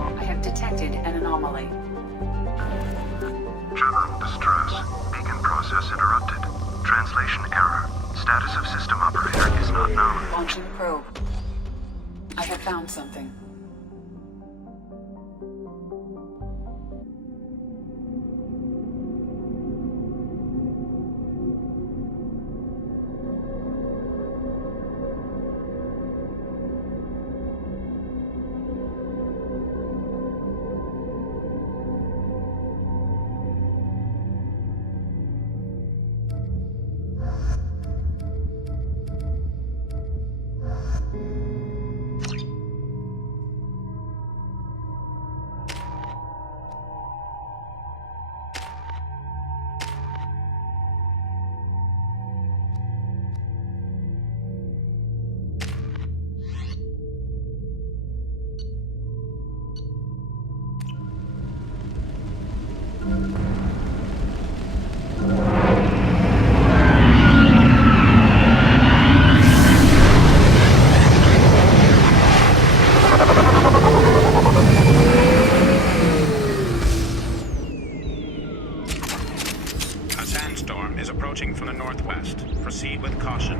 I have detected an anomaly. General distress. Beacon process interrupted. Translation error. Status of system operator is not known. Launching probe. I have found something. Proceed with caution.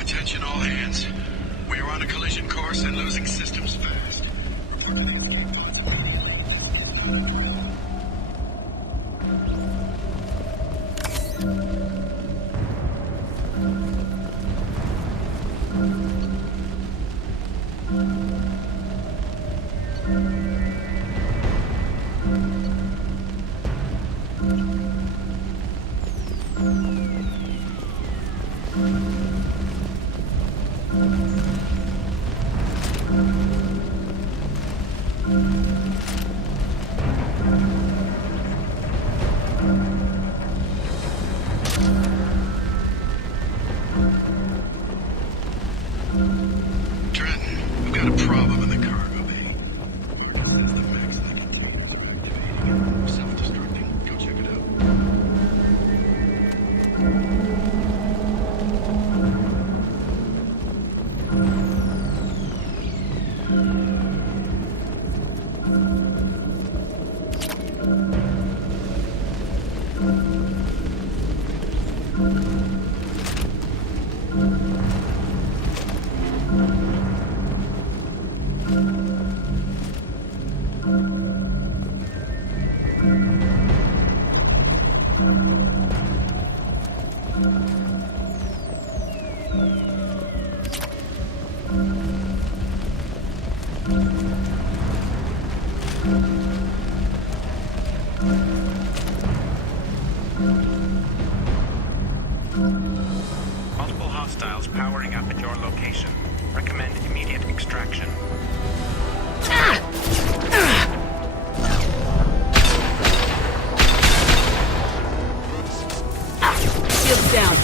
Attention all hands. We are on a collision course and losing systems fast. Report to the escape pods immediately. Multiple hostiles powering up at your location. Recommend immediate extraction. Shields down.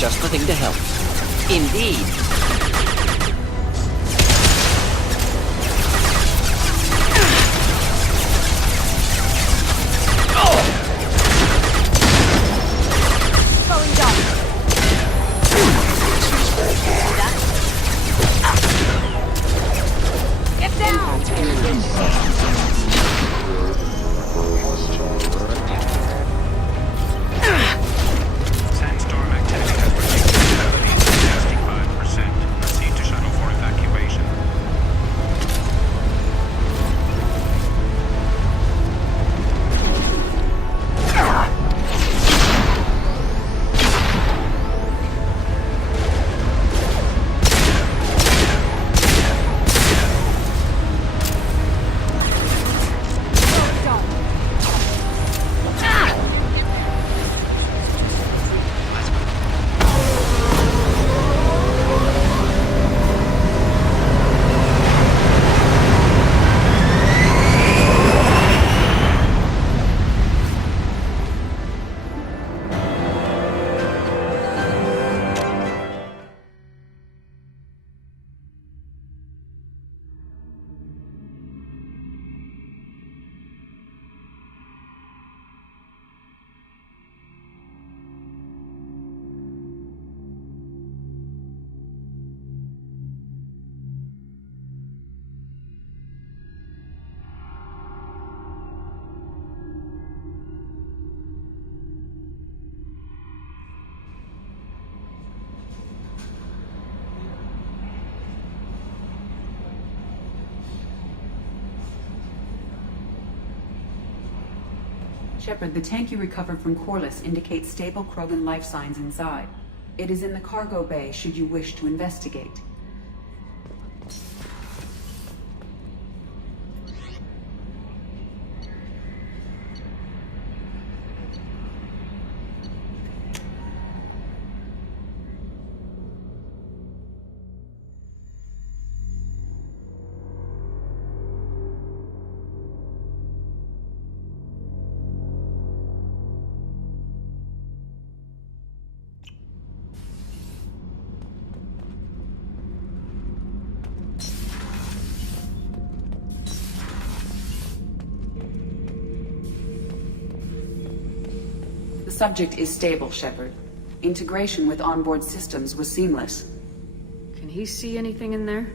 just the thing to help. Indeed. Slowing down. Get down! Sandstorm activity has reduced fatalities to 65%. Proceed to shuttle for evacuation. Slowing down. Shepard, the tank you recovered from Corliss indicates stable Krogan life signs inside. It is in the cargo bay should you wish to investigate. The subject is stable, Shepard. Integration with onboard systems was seamless. Can he see anything in there?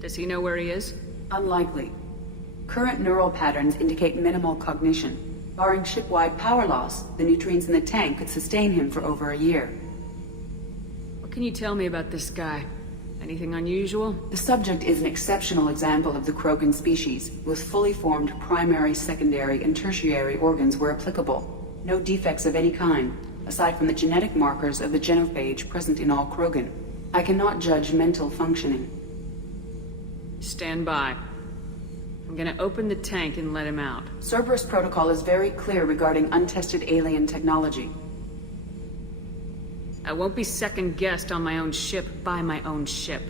Does he know where he is? Unlikely. Current neural patterns indicate minimal cognition. Barring ship-wide power loss, the nutrients in the tank could sustain him for over a year. What can you tell me about this guy? Anything unusual? The subject is an exceptional example of the Krogan species, with fully formed primary, secondary, and tertiary organs where applicable. No defects of any kind, aside from the genetic markers of the genophage present in all Krogan. I cannot judge mental functioning. Stand by. I'm gonna open the tank and let him out. Cerberus protocol is very clear regarding untested alien technology. I won't be second-guessed on my own ship by my own ship.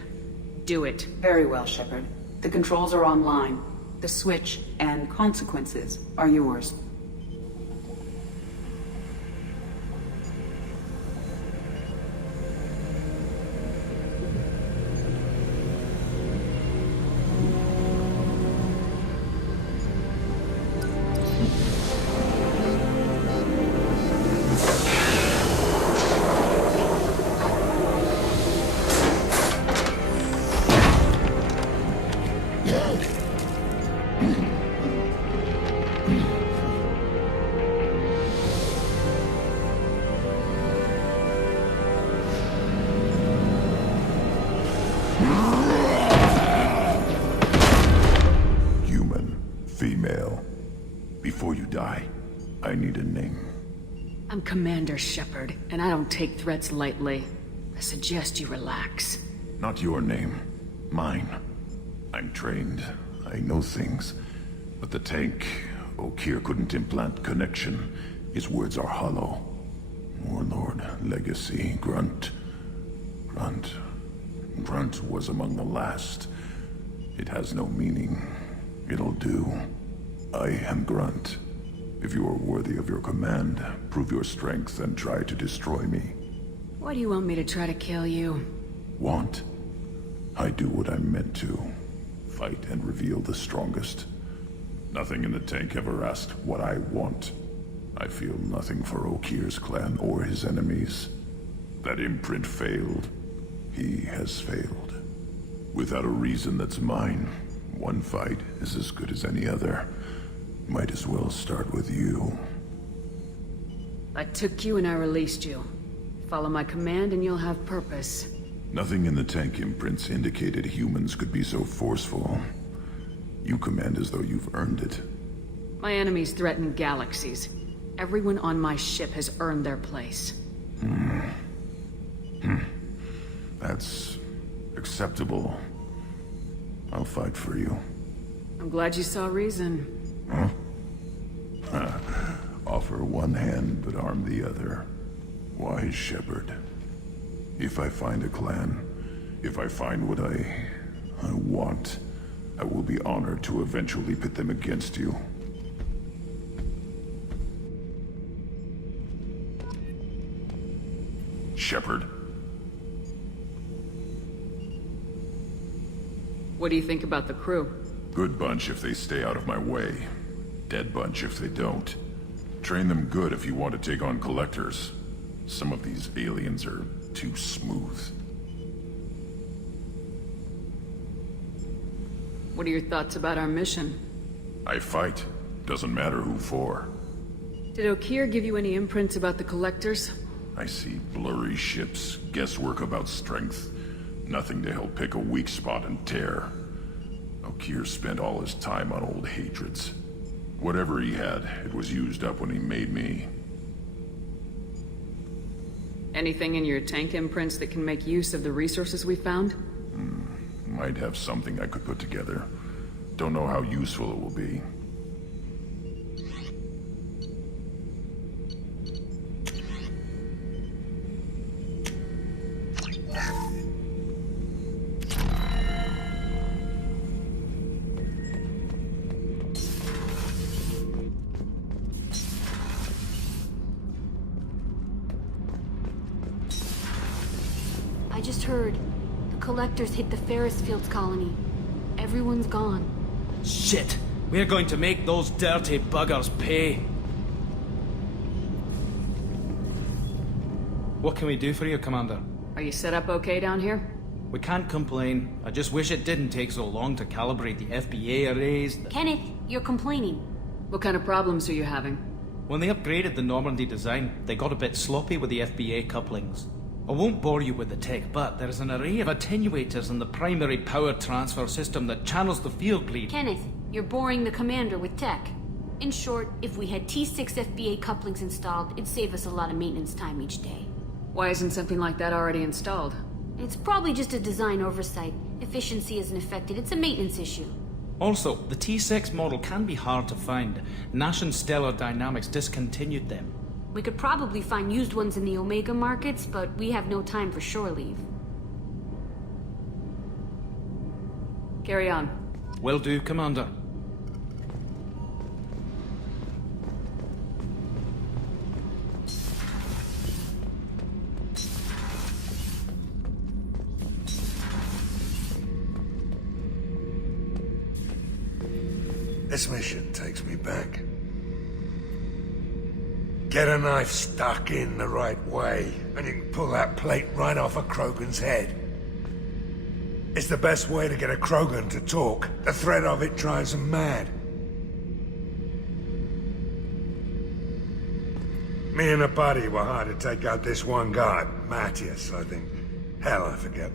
Do it. Very well, Shepard. The controls are online. The switch and consequences are yours. Before you die, I need a name. I'm Commander Shepard, and I don't take threats lightly. I suggest you relax. Not your name. Mine. I'm trained. I know things. But the tank, Okir couldn't implant connection. His words are hollow. Warlord, Legacy, Grunt. Grunt was among the last. It has no meaning. It'll do. I am Grunt. If you are worthy of your command, prove your strength and try to destroy me. Why do you want me to try to kill you? Want? I do what I'm meant to. Fight and reveal the strongest. Nothing in the tank ever asked what I want. I feel nothing for Okir's clan or his enemies. That imprint failed. He has failed. Without a reason that's mine, one fight is as good as any other. Might as well start with you. I took you and I released you. Follow my command and you'll have purpose. Nothing in the tank imprints indicated humans could be so forceful. You command as though you've earned it. My enemies threaten galaxies. Everyone on my ship has earned their place. That's acceptable. I'll fight for you. I'm glad you saw reason. Offer one hand, but arm the other. Wise Shepard. If I find a clan, if I find what I want, I will be honored to eventually pit them against you. Shepard. What do you think about the crew? Good bunch if they stay out of my way. Dead bunch if they don't. Train them good if you want to take on collectors. Some of these aliens are too smooth. What are your thoughts about our mission? I fight. Doesn't matter who for. Did Okir give you any imprints about the collectors? I see blurry ships, guesswork about strength. Nothing to help pick a weak spot and tear. Okir spent all his time on old hatreds. Whatever he had, it was used up when he made me. Anything in your tank imprints that can make use of the resources we found? Might have something I could put together. Don't know how useful it will be. I just heard. The collectors hit the Ferris Fields colony. Everyone's gone. Shit! We're going to make those dirty buggers pay. What can we do for you, Commander? Are you set up okay down here? We can't complain. I just wish it didn't take so long to calibrate the FBA arrays. Kenneth, you're complaining. What kind of problems are you having? When they upgraded the Normandy design, they got a bit sloppy with the FBA couplings. I won't bore you with the tech, but there is an array of attenuators in the primary power transfer system that channels the field bleed. Kenneth, you're boring the commander with tech. In short, if we had T6 FBA couplings installed, it'd save us a lot of maintenance time each day. Why isn't something like that already installed? It's probably just a design oversight. Efficiency isn't affected, it's a maintenance issue. Also, the T6 model can be hard to find. Nash and Stellar Dynamics discontinued them. We could probably find used ones in the Omega markets, but we have no time for shore leave. Carry on. Will do, Commander. This mission takes me back. Get a knife stuck in the right way, and you can pull that plate right off a Krogan's head. It's the best way to get a Krogan to talk. The threat of it drives them mad. Me and a buddy were hired to take out this one guy, Matthias, I think. Hell, I forget.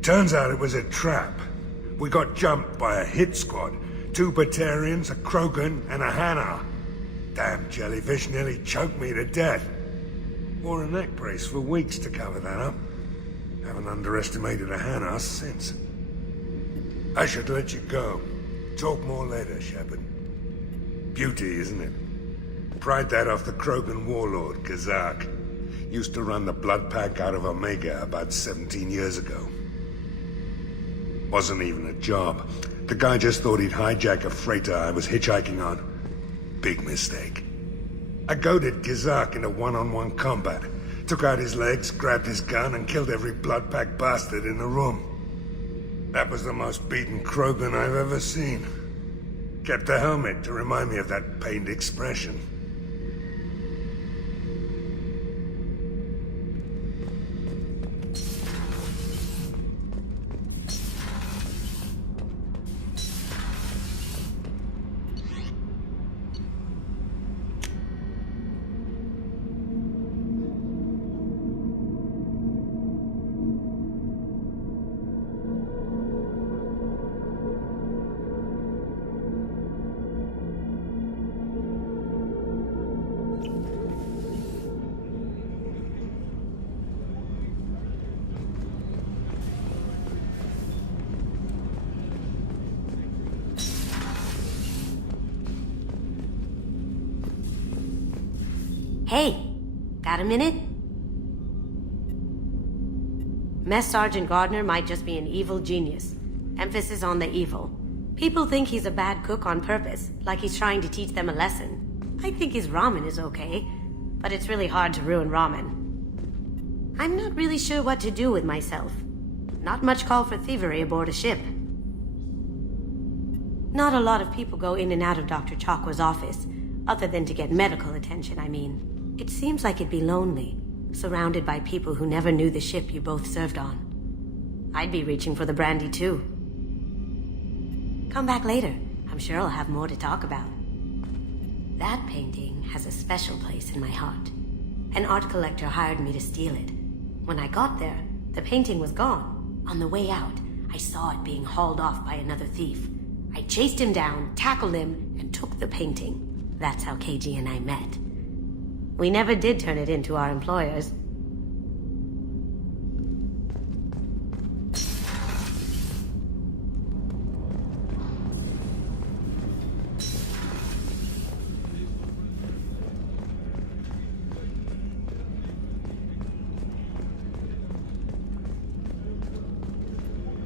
Turns out it was a trap. We got jumped by a hit squad. 2 Batarians, a Krogan, and a Hanar. Damn jellyfish nearly choked me to death. Wore a neck brace for weeks to cover that up. Haven't underestimated a Hanar since. I should let you go. Talk more later, Shepard. Beauty, isn't it? Pried that off the Krogan warlord, Kazak. Used to run the blood pack out of Omega about 17 years ago. Wasn't even a job. The guy just thought he'd hijack a freighter I was hitchhiking on. Big mistake. I goaded Kazak into one-on-one combat. Took out his legs, grabbed his gun, and killed every blood-packed bastard in the room. That was the most beaten Krogan I've ever seen. Kept a helmet to remind me of that pained expression. Hey, got a minute? Mess Sergeant Gardner might just be an evil genius. Emphasis on the evil. People think he's a bad cook on purpose, like he's trying to teach them a lesson. I think his ramen is okay, but it's really hard to ruin ramen. I'm not really sure what to do with myself. Not much call for thievery aboard a ship. Not a lot of people go in and out of Dr. Chakwa's office, other than to get medical attention, I mean. It seems like it'd be lonely, surrounded by people who never knew the ship you both served on. I'd be reaching for the brandy too. Come back later. I'm sure I'll have more to talk about. That painting has a special place in my heart. An art collector hired me to steal it. When I got there, the painting was gone. On the way out, I saw it being hauled off by another thief. I chased him down, tackled him, and took the painting. That's how KG and I met. We never did turn it in to our employers.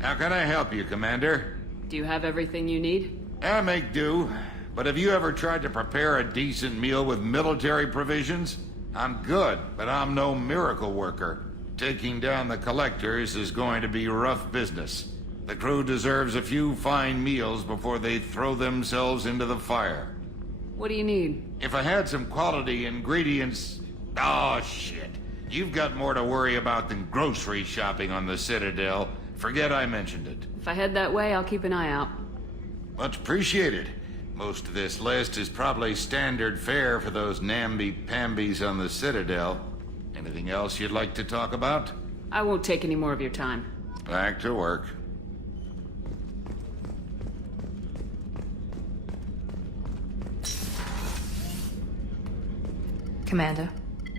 How can I help you, Commander? Do you have everything you need? I make do. But have you ever tried to prepare a decent meal with military provisions? I'm good, but I'm no miracle worker. Taking down the collectors is going to be rough business. The crew deserves a few fine meals before they throw themselves into the fire. What do you need? If I had some quality ingredients... Oh, shit. You've got more to worry about than grocery shopping on the Citadel. Forget I mentioned it. If I head that way, I'll keep an eye out. Much appreciated. Most of this list is probably standard fare for those namby-pambies on the Citadel. Anything else you'd like to talk about? I won't take any more of your time. Back to work. Commander,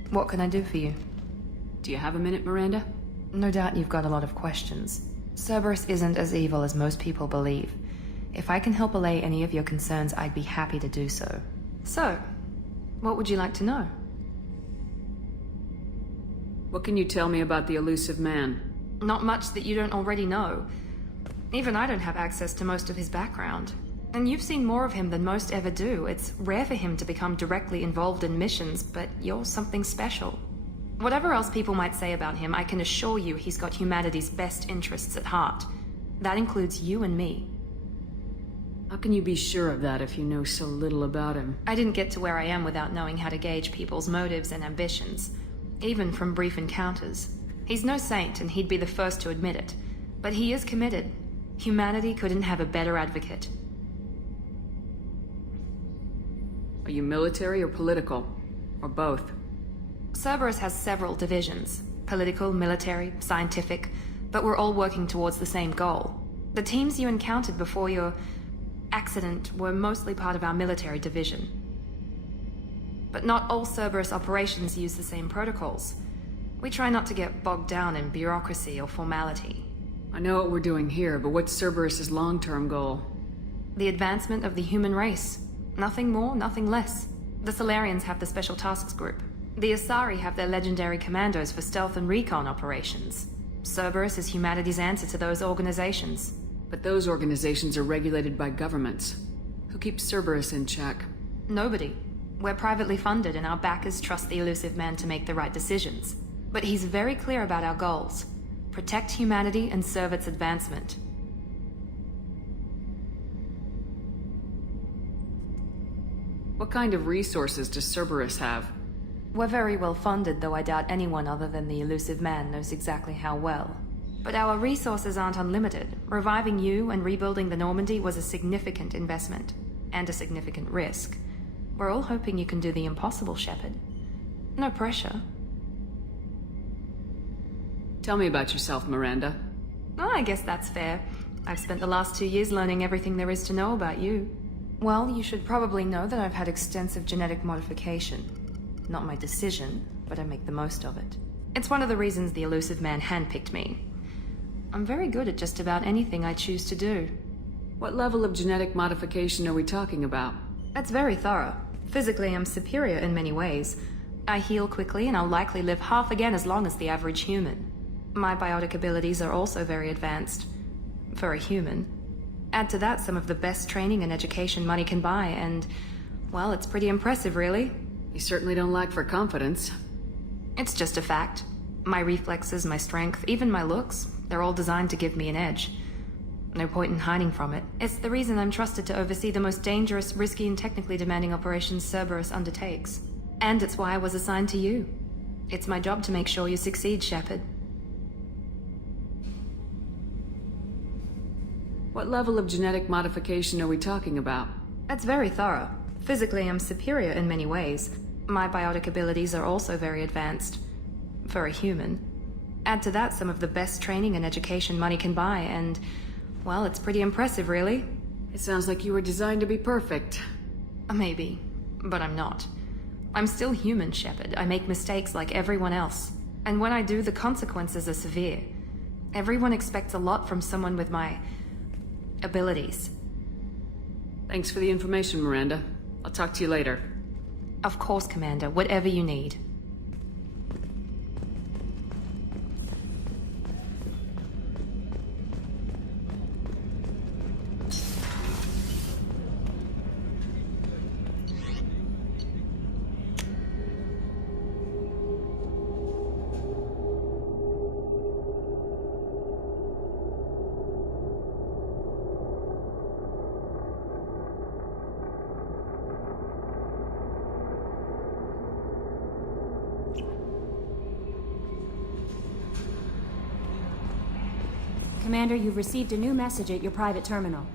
what can I do for you? Do you have a minute, Miranda? No doubt you've got a lot of questions. Cerberus isn't as evil as most people believe. If I can help allay any of your concerns, I'd be happy to do so. So, what would you like to know? What can you tell me about the elusive man? Not much that you don't already know. Even I don't have access to most of his background. And you've seen more of him than most ever do. It's rare for him to become directly involved in missions, but you're something special. Whatever else people might say about him, I can assure you he's got humanity's best interests at heart. That includes you and me. How can you be sure of that if you know so little about him? I didn't get to where I am without knowing how to gauge people's motives and ambitions, even from brief encounters. He's no saint, and he'd be the first to admit it. But he is committed. Humanity couldn't have a better advocate. Are you military or political? Or both? Cerberus has several divisions. Political, military, scientific, but we're all working towards the same goal. The teams you encountered before your accident were mostly part of our military division. But not all Cerberus operations use the same protocols. We try not to get bogged down in bureaucracy or formality. I know what we're doing here, but what's Cerberus's long-term goal? The advancement of the human race. Nothing more, nothing less. The Solarians have the Special Tasks Group. The Asari have their legendary commandos for stealth and recon operations. Cerberus is humanity's answer to those organizations. But those organizations are regulated by governments. Who keeps Cerberus in check? Nobody. We're privately funded and our backers trust the elusive man to make the right decisions. But he's very clear about our goals. Protect humanity and serve its advancement. What kind of resources does Cerberus have? We're very well funded, though I doubt anyone other than the elusive man knows exactly how well. But our resources aren't unlimited. Reviving you and rebuilding the Normandy was a significant investment. And a significant risk. We're all hoping you can do the impossible, Shepard. No pressure. Tell me about yourself, Miranda. Oh, I guess that's fair. I've spent the last 2 years learning everything there is to know about you. Well, you should probably know that I've had extensive genetic modification. Not my decision, but I make the most of it. It's one of the reasons the elusive man handpicked me. I'm very good at just about anything I choose to do. What level of genetic modification are we talking about? That's very thorough. Physically, I'm superior in many ways. I heal quickly, and I'll likely live half again as long as the average human. My biotic abilities are also very advanced. For a human. Add to that some of the best training and education money can buy, and, well, it's pretty impressive, really. You certainly don't lack for confidence. It's just a fact. My reflexes, my strength, even my looks, they're all designed to give me an edge. No point in hiding from it. It's the reason I'm trusted to oversee the most dangerous, risky, and technically demanding operations Cerberus undertakes. And it's why I was assigned to you. It's my job to make sure you succeed, Shepard. What level of genetic modification are we talking about? That's very thorough. Physically, I'm superior in many ways. My biotic abilities are also very advanced. For a human. Add to that some of the best training and education money can buy, and, well, it's pretty impressive, really. It sounds like you were designed to be perfect. Maybe, but I'm not. I'm still human, Shepard. I make mistakes like everyone else. And when I do, the consequences are severe. Everyone expects a lot from someone with my abilities. Thanks for the information, Miranda. I'll talk to you later. Of course, Commander. Whatever you need. Commander, you've received a new message at your private terminal.